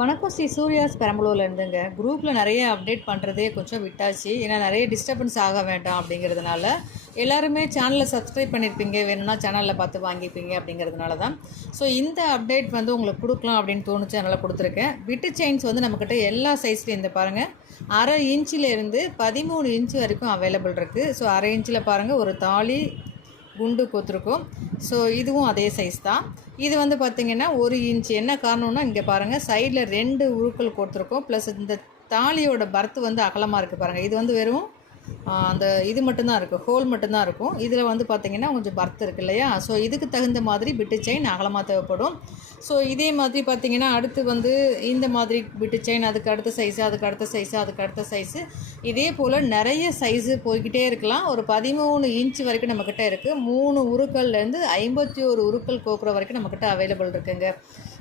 வணக்கம் ஸ்ரீ சூர்யாஸ் பெரம்பலூர்ல இருந்துங்க. குரூப்பில் நிறைய அப்டேட் பண்ணுறதே கொஞ்சம் விட்டாச்சு. ஏன்னா நிறைய டிஸ்டர்பன்ஸ் ஆக வேண்டாம் அப்படிங்கிறதுனால எல்லாருமே சேனலை சப்ஸ்கிரைப் பண்ணியிருப்பீங்க, வேணும்னா சேனலில் பார்த்து வாங்கிப்பீங்க அப்படிங்கிறதுனால தான். ஸோ இந்த அப்டேட் வந்து உங்களுக்கு கொடுக்கலாம் அப்படின்னு தோணுச்சு, அதனால் கொடுத்துருக்கேன். பிட்டு செயின்ஸ் வந்து நம்மக்கிட்ட எல்லா சைஸ்லையும் இந்த பாருங்கள், 1/2 இன்ச்சிலேருந்து 13 இன்ச்சு வரைக்கும் அவைலபிள் இருக்குது. ஸோ 1/2 இன்ச்சில் பாருங்கள் ஒரு தாலி குண்டு கொடுத்துருக்கோம். ஸோ இதுவும் அதே சைஸ் தான். இது வந்து பார்த்திங்கன்னா 1 இன்ச். என்ன காரணம்னா இங்கே பாருங்கள், சைடில் 2 உருக்கள் கொடுத்துருக்கோம். ப்ளஸ் இந்த தாலியோட பர்த் வந்து அகலமாக இருக்குது பாருங்கள். இது வந்து வெறும் அந்த இது மட்டும்தான் இருக்குது, ஹோல் மட்டும்தான் இருக்கும். இதில் வந்து பார்த்திங்கன்னா கொஞ்சம் பர்த் இருக்குது இல்லையா. ஸோ இதுக்கு தகுந்த மாதிரி பிட்டு செயின் அகலமாக தேவைப்படும். ஸோ இதே மாதிரி பார்த்திங்கன்னா அடுத்து வந்து இந்த மாதிரி பிட்டு செயின், அதுக்கு அடுத்த சைஸு, அதுக்கு அடுத்த சைஸு, அதுக்கு அடுத்த சைஸு, இதே போல் நிறைய சைஸு போய்கிட்டே இருக்கலாம். ஒரு 13 இன்ச் வரைக்கும் நம்மக்கிட்ட இருக்குது. 3 உருக்கள்லேருந்து 51 உருக்கள் கோக்குற வரைக்கும் நம்மக்கிட்ட அவைலபிள் இருக்குங்க.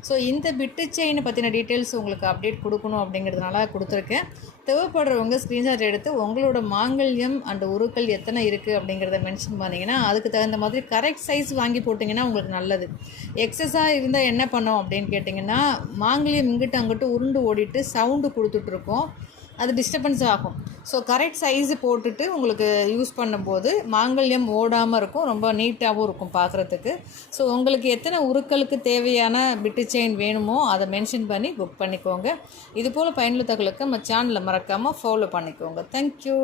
ஸோ இந்த பிட்டு செயினை பற்றின டீட்டெயில்ஸ் உங்களுக்கு அப்டேட் கொடுக்கணும் அப்படிங்கிறதுனால கொடுத்துருக்கேன். தேவைப்படுறவங்க ஸ்க்ரீன்ஷாட் எடுத்து உங்களோட மாங்கல்யம் அண்ட் உருக்கள் எத்தனை இருக்குது அப்படிங்கிறத மென்ஷன் பண்ணிங்கன்னா அதுக்கு தகுந்த மாதிரி கரெக்ட் சைஸ் வாங்கி போட்டிங்கன்னா உங்களுக்கு நல்லது. எக்ஸஸாக இருந்தால் என்ன பண்ணோம் அப்படின்னு கேட்டிங்கன்னா, மாங்கல்யம் இங்கிட்டு அங்கிட்டு உருண்டு ஓடிட்டு சவுண்டு கொடுத்துட்ருக்கோம், அது டிஸ்டர்பன்ஸ் ஆகும். ஸோ கரெக்ட் சைஸு போட்டுட்டு உங்களுக்கு யூஸ் பண்ணும்போது மாங்கல்யம் ஓடாமல் இருக்கும், ரொம்ப நீட்டாகவும் இருக்கும் பார்க்குறதுக்கு. ஸோ உங்களுக்கு எத்தனை உருக்களுக்கு தேவையான பிட்டு செயின் வேணுமோ அதை மென்ஷன் பண்ணி புக் பண்ணிக்கோங்க. இதுபோல் பயனுள்ள தகவலுக்கு நம்ம சேனலை மறக்காமல் ஃபாலோ பண்ணிக்கோங்க. தேங்க்யூ.